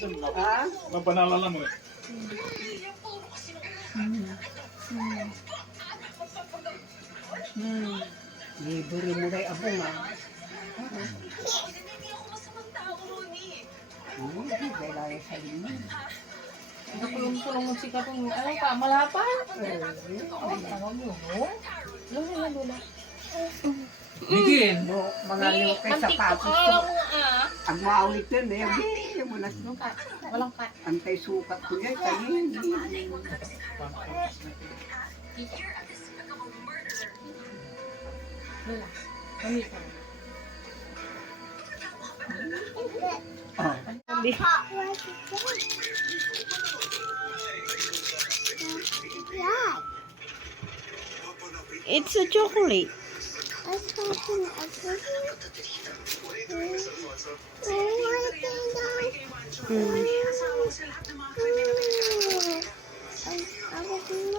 Ha? Mapanalala mo eh. Libre mo kay abong ah. Hindi, kailangan sa inyo. Nakulong-kulong mo siya kung ano ka, malapan. Tawag mo, no? Lula, lula. Bigin! No, mga liyo kay Mantik ko sapatos ka, ko. mo ah. Ang maulit yun eh. Hindi mo nas no. Walang cut. Antay sukat ko yan. Kanin. Lula, mamit ka. Ah. It's a chocolate.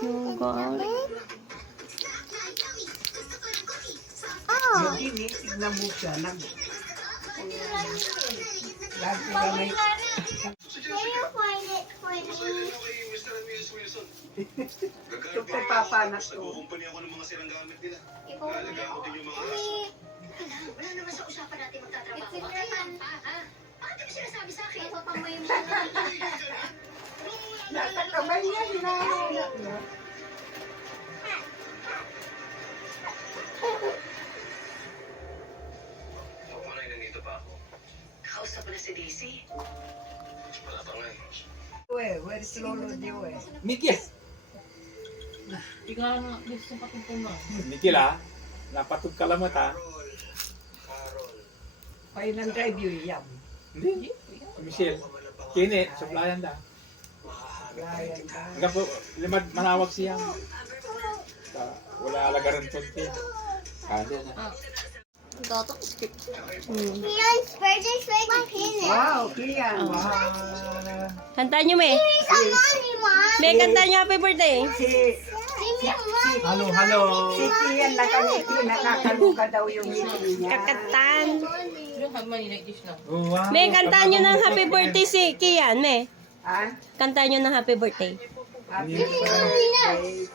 You got it. Hindi, tignan mo siya. Lagi na may... Ito kay Papa na to. Nag-uumpani ako ng mga silang gamit nila. Ikaw Talaga ako din yung mga wala naman sa usapan natin magtatrabaho. Ha? Bakit mo sinasabi sa akin? Papamoy mo na. Nasa kamay niya, hinahanap niya. Paano nandito pa ako? Kausap mo na si Daisy. Wala pa nga eh. Where's Lolo Dio eh? Mikil! Ikaw nga, gusto ka kong na. Mikil ah. Napatog ka lamot ah. Carol. Kayo nang drive yun, yam. Hindi. Michelle. Kini, supplyan da. Ryan ka. Hanggang po, limad manawag siya. Wala alagaran konti. Kada na. Kian's birthday's right to pin it. Wow, Kian. Wow. Kanta nyo, me. Here's some money, Mom. Me, kanta nyo happy birthday. Give me money. Halo, halo. Si Kian nakakaluka daw yung ngiti niya. Kakatan. You don't have money like this now. Oh, wow. Me, kanta nyo ng happy birthday si Kian, me. Ha? Kanta nyo ng happy birthday. Happy birthday,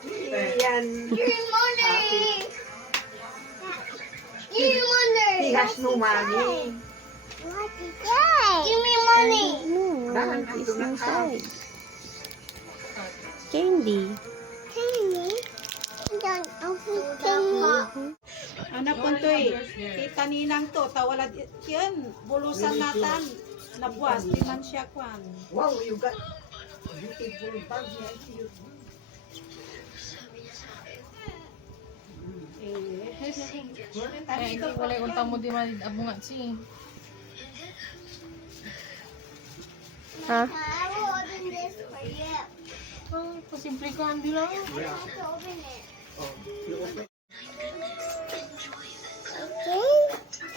Kian. Give me money. Give me money. He has no money. What is that? Give me money. Dahan ito na inside. Candy. Candy. Don't open candy. Ano po ito eh? Kita ninang to, tawala yun, bulusan natan. Nabuas, di man siya kwan. Wow, you got beautiful bag. Kaya ito wala yung tamo di man abungan si. Ha? I will open this for you. Oh, pasimple ka hindi lang. I have to open it.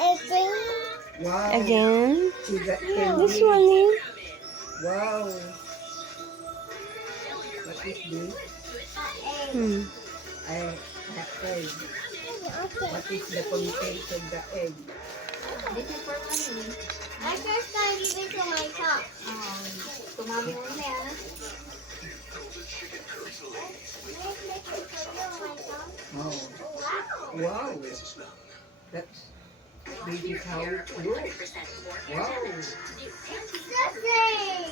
Again? Wow. Again? You got This candy. one eh. Wow. What is this? The egg. What is the content of the egg? This is for mommy. I just gonna give it to my top. To mommy only, ah. Oh. Wow. Wow. That's this is how it looks. Wow. Nothing.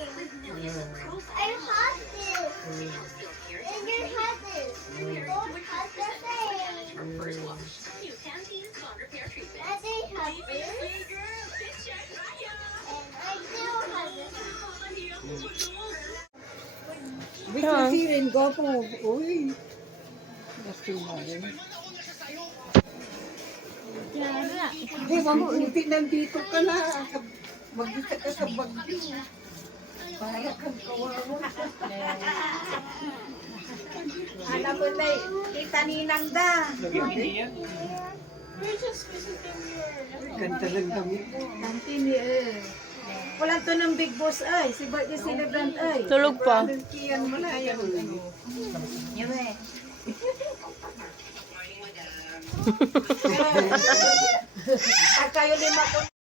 I have this. And you have this. You both have the same. And they have this. And I do have this. Bisa sirin ko po. Uy. Gusto mo rin. Hey, wag mo ulitin nandito ka na. Magdita ka sa bagyo. Para kang kawawa. Ano po ito eh? Kita ninang da. Ganda lang damit mo. Tantini eh. Wala to ng big boss ay. Si birthday celebrant ay. Tulog pa. Kiyan mo na yan. Yan eh. Pag kayo lima ko